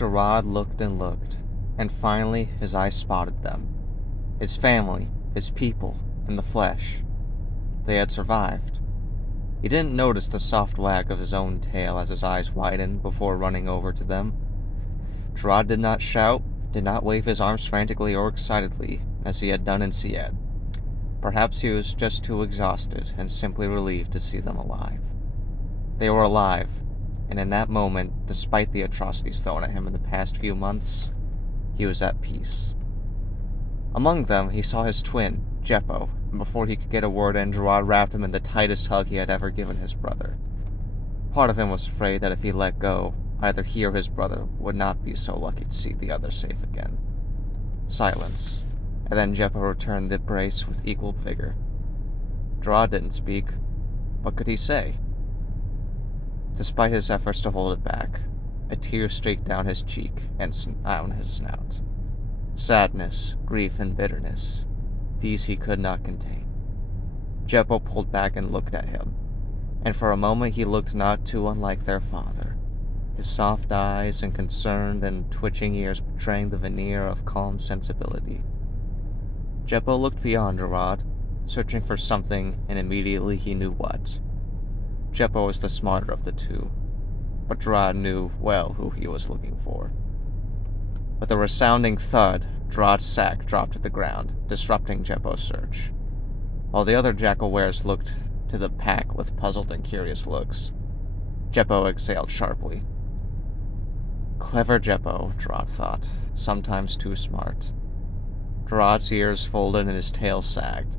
Jarod looked and looked, and finally his eyes spotted them. His family, his people, in the flesh. They had survived. He didn't notice the soft wag of his own tail as his eyes widened before running over to them. Jarod did not shout, did not wave his arms frantically or excitedly as he had done in Siet. Perhaps he was just too exhausted and simply relieved to see them alive. They were alive, and in that moment, despite the atrocities thrown at him in the past few months, he was at peace. Among them, he saw his twin, Jeppo, and before he could get a word in, Jarod wrapped him in the tightest hug he had ever given his brother. Part of him was afraid that if he let go, either he or his brother would not be so lucky to see the other safe again. Silence, and then Jeppo returned the embrace with equal vigor. Jarod didn't speak. What could he say? Despite his efforts to hold it back, a tear streaked down his cheek and down his snout. Sadness, grief, and bitterness, these he could not contain. Jeppo pulled back and looked at him, and for a moment he looked not too unlike their father, his soft eyes and concerned and twitching ears betraying the veneer of calm sensibility. Jeppo looked beyond Jarod, searching for something, and immediately he knew what. Jeppo was the smarter of the two, but Jarod knew well who he was looking for. With a resounding thud, Jarod's sack dropped to the ground, disrupting Jeppo's search. While the other jackal wares looked to the pack with puzzled and curious looks, Jeppo exhaled sharply. Clever Jeppo, Jarod thought, sometimes too smart. Jarod's ears folded and his tail sagged,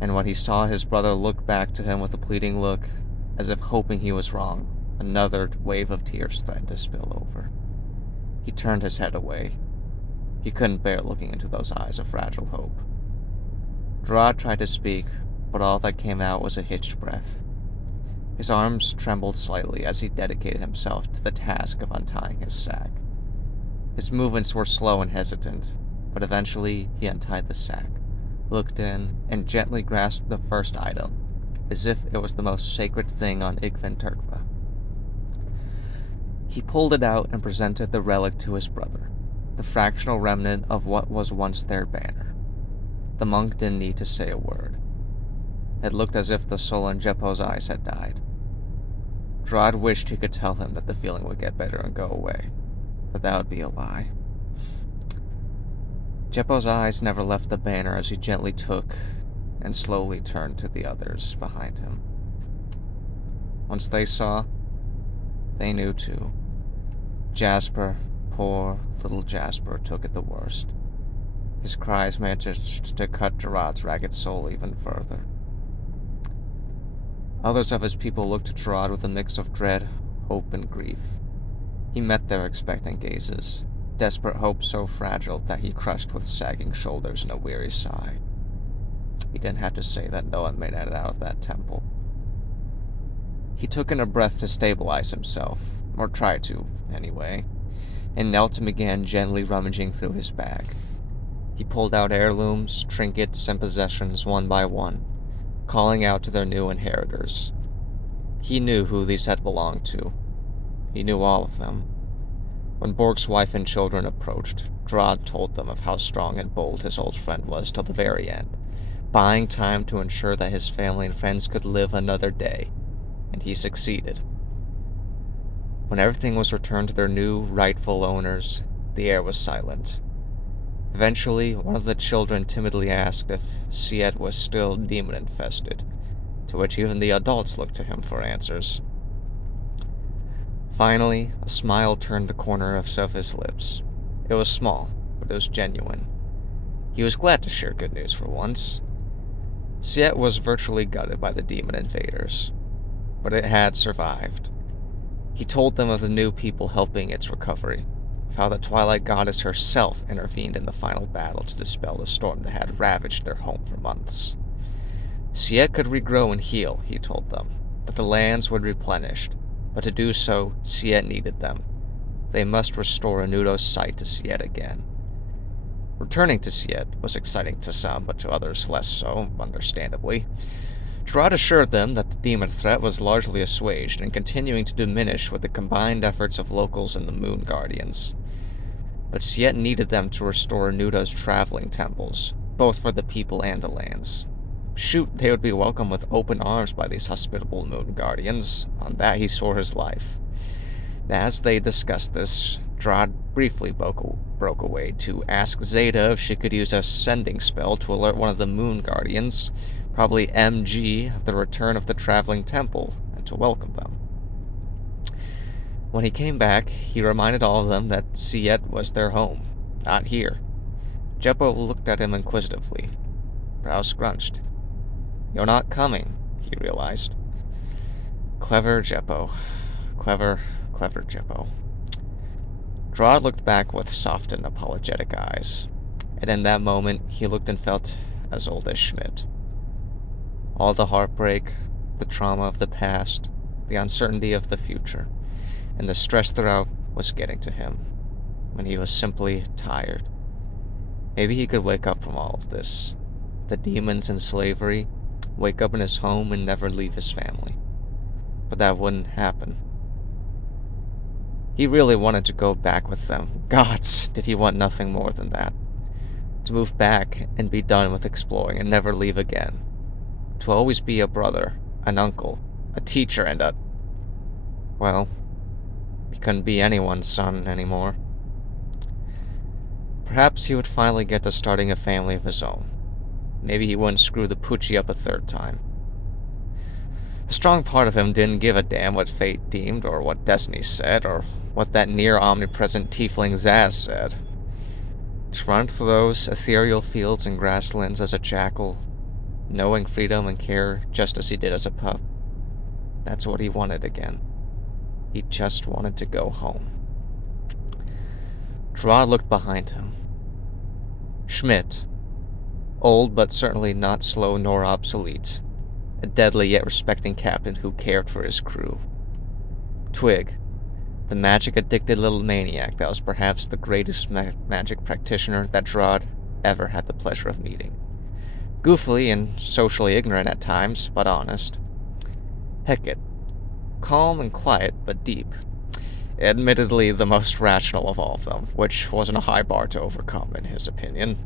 and when he saw his brother look back to him with a pleading look, as if hoping he was wrong, another wave of tears threatened to spill over. He turned his head away. He couldn't bear looking into those eyes of fragile hope. Jarod tried to speak, but all that came out was a hitched breath. His arms trembled slightly as he dedicated himself to the task of untying his sack. His movements were slow and hesitant, but eventually he untied the sack, looked in, and gently grasped the first item, as if it was the most sacred thing on Igven Turkva. He pulled it out and presented the relic to his brother, the fractional remnant of what was once their banner. The monk didn't need to say a word. It looked as if the soul in Jeppo's eyes had died. Jarod wished he could tell him that the feeling would get better and go away, but that would be a lie. Jeppo's eyes never left the banner as he gently took and slowly turned to the others behind him. Once they saw, they knew too. Jasper, poor little Jasper, took it the worst. His cries managed to cut Jarod's ragged soul even further. Others of his people looked at Jarod with a mix of dread, hope, and grief. He met their expectant gazes, desperate hope so fragile that he crushed with sagging shoulders and a weary sigh. He didn't have to say that no one made it out of that temple. He took in a breath to stabilize himself, or tried to, anyway, and knelt and began gently rummaging through his bag. He pulled out heirlooms, trinkets, and possessions one by one, calling out to their new inheritors. He knew who these had belonged to. He knew all of them. When Borg's wife and children approached, Jarod told them of how strong and bold his old friend was till the very end, buying time to ensure that his family and friends could live another day, and he succeeded. When everything was returned to their new, rightful owners, the air was silent. Eventually, one of the children timidly asked if Siet was still demon-infested, to which even the adults looked to him for answers. Finally, a smile turned the corner of his lips. It was small, but it was genuine. He was glad to share good news for once. Siet was virtually gutted by the demon invaders, but it had survived. He told them of the new people helping its recovery, of how the Twilight Goddess herself intervened in the final battle to dispel the storm that had ravaged their home for months. Siet could regrow and heal, he told them, that the lands would replenish, but to do so, Siet needed them. They must restore Anudo's sight to Siet again. Returning to Siet was exciting to some, but to others less so, understandably. Jarod assured them that the demon threat was largely assuaged and continuing to diminish with the combined efforts of locals and the Moon Guardians. But Siet needed them to restore Nuda's traveling temples, both for the people and the lands. Shoot, they would be welcomed with open arms by these hospitable Moon Guardians. On that he swore his life. As they discussed this, Jarod briefly broke away to ask Zeta if she could use a sending spell to alert one of the Moon Guardians, probably MG, of the return of the traveling temple, and to welcome them. When he came back, he reminded all of them that Siet was their home, not here. Jeppo looked at him inquisitively, brows scrunched. "You're not coming," he realized. Clever Jeppo. Clever Jeppo. Jarod looked back with soft and apologetic eyes, and in that moment he looked and felt as old as Schmidt. All the heartbreak, the trauma of the past, the uncertainty of the future, and the stress throughout was getting to him, when he was simply tired. Maybe he could wake up from all of this, the demons and slavery, wake up in his home and never leave his family. But that wouldn't happen. He really wanted to go back with them. Gods, did he want nothing more than that. To move back and be done with exploring and never leave again. To always be a brother, an uncle, a teacher, and a... Well, he couldn't be anyone's son anymore. Perhaps he would finally get to starting a family of his own. Maybe he wouldn't screw the Poochie up a third time. A strong part of him didn't give a damn what fate deemed, or what destiny said, or what that near-omnipresent tiefling Zaz said. To run through those ethereal fields and grasslands as a jackal, knowing freedom and care just as he did as a pup. That's what he wanted again. He just wanted to go home. Jarod looked behind him. Schmidt, old but certainly not slow nor obsolete, a deadly yet respecting captain who cared for his crew. Twig, the magic-addicted little maniac that was perhaps the greatest magic practitioner that Jarod ever had the pleasure of meeting. Goofily and socially ignorant at times, but honest. Hecate, calm and quiet, but deep. Admittedly the most rational of all of them, which wasn't a high bar to overcome in his opinion.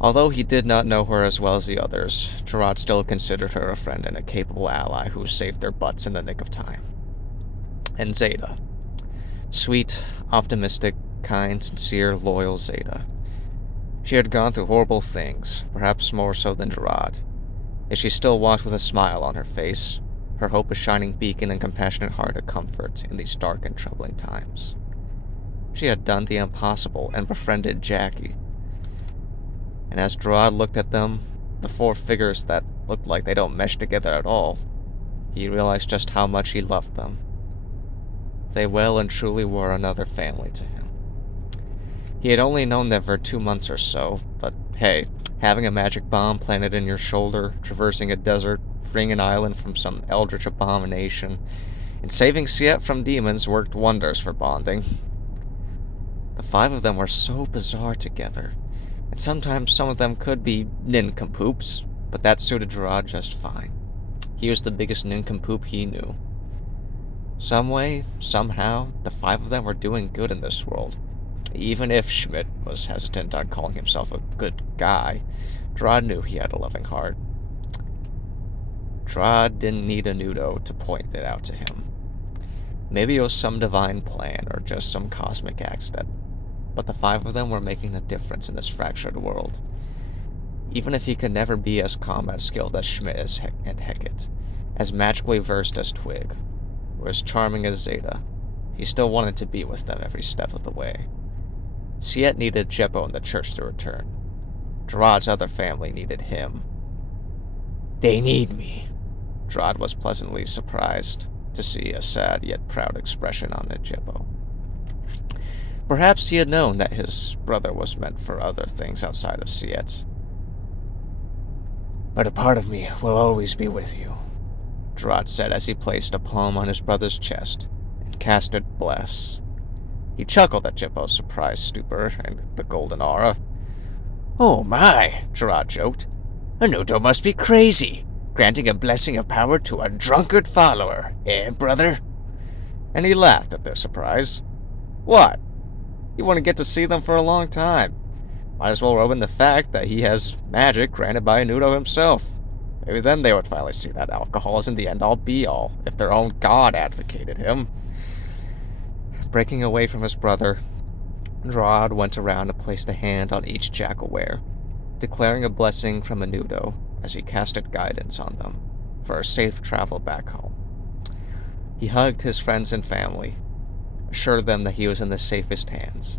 Although he did not know her as well as the others, Jarod still considered her a friend and a capable ally who saved their butts in the nick of time. And Zeta. Sweet, optimistic, kind, sincere, loyal Zeta. She had gone through horrible things, perhaps more so than Jarod, yet she still walked with a smile on her face, her hope a shining beacon and compassionate heart a comfort in these dark and troubling times. She had done the impossible and befriended Jackie. And as Jarod looked at them, the four figures that looked like they don't mesh together at all, he realized just how much he loved them. They well and truly were another family to him. He had only known them for 2 months or so, but hey, having a magic bomb planted in your shoulder, traversing a desert, freeing an island from some eldritch abomination, and saving Siet from demons worked wonders for bonding. The 5 of them were so bizarre together, and sometimes some of them could be nincompoops, but that suited Jarod just fine. He was the biggest nincompoop he knew. Some way, somehow, the 5 of them were doing good in this world. Even if Schmidt was hesitant on calling himself a good guy, Jarod knew he had a loving heart. Jarod didn't need a Nudo to point it out to him. Maybe it was some divine plan or just some cosmic accident, but the 5 of them were making a difference in this fractured world. Even if he could never be as combat-skilled as Schmidt and Hecate, as magically versed as Twig, or as charming as Zeta, he still wanted to be with them every step of the way. Siet needed Jeppo and the church to return. Jarod's other family needed him. "They need me." Jarod was pleasantly surprised to see a sad yet proud expression on Jeppo. Perhaps he had known that his brother was meant for other things outside of Siet. "But a part of me will always be with you," Jarod said as he placed a palm on his brother's chest and casted Bless. He chuckled at Jeppo's surprised stupor and the golden aura. "Oh my," Jarod joked. "A Nudo must be crazy. granting a blessing of power to a drunkard follower, eh, brother? And he laughed at their surprise. What? You wouldn't get to see them for a long time. Might as well rub in the fact that he has magic granted by Nudo himself. Maybe then they would finally see that alcohol isn't the end-all be-all, if their own god advocated him. Breaking away from his brother, Jarod went around and placed a hand on each Jackalware, declaring a blessing from Menudo as he casted guidance on them for a safe travel back home. He hugged his friends and family, assured them that he was in the safest hands,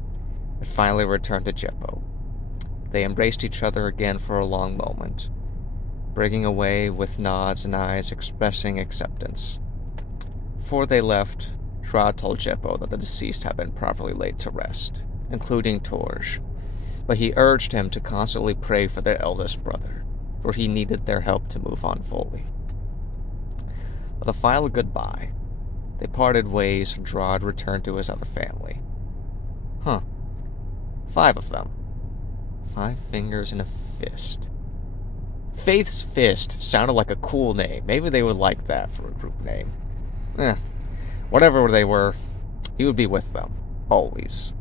and finally returned to Jeppo. They embraced each other again for a long moment, breaking away with nods and eyes expressing acceptance. Before they left, Jarod told Jeppo that the deceased had been properly laid to rest, including Torj, but he urged him to constantly pray for their eldest brother, for he needed their help to move on fully. With a final goodbye, they parted ways and Jarod returned to his other family. 5 of them. 5 fingers in a fist. Faith's Fist sounded like a cool name. Maybe they would like that for a group name. Whatever they were, he would be with them, always.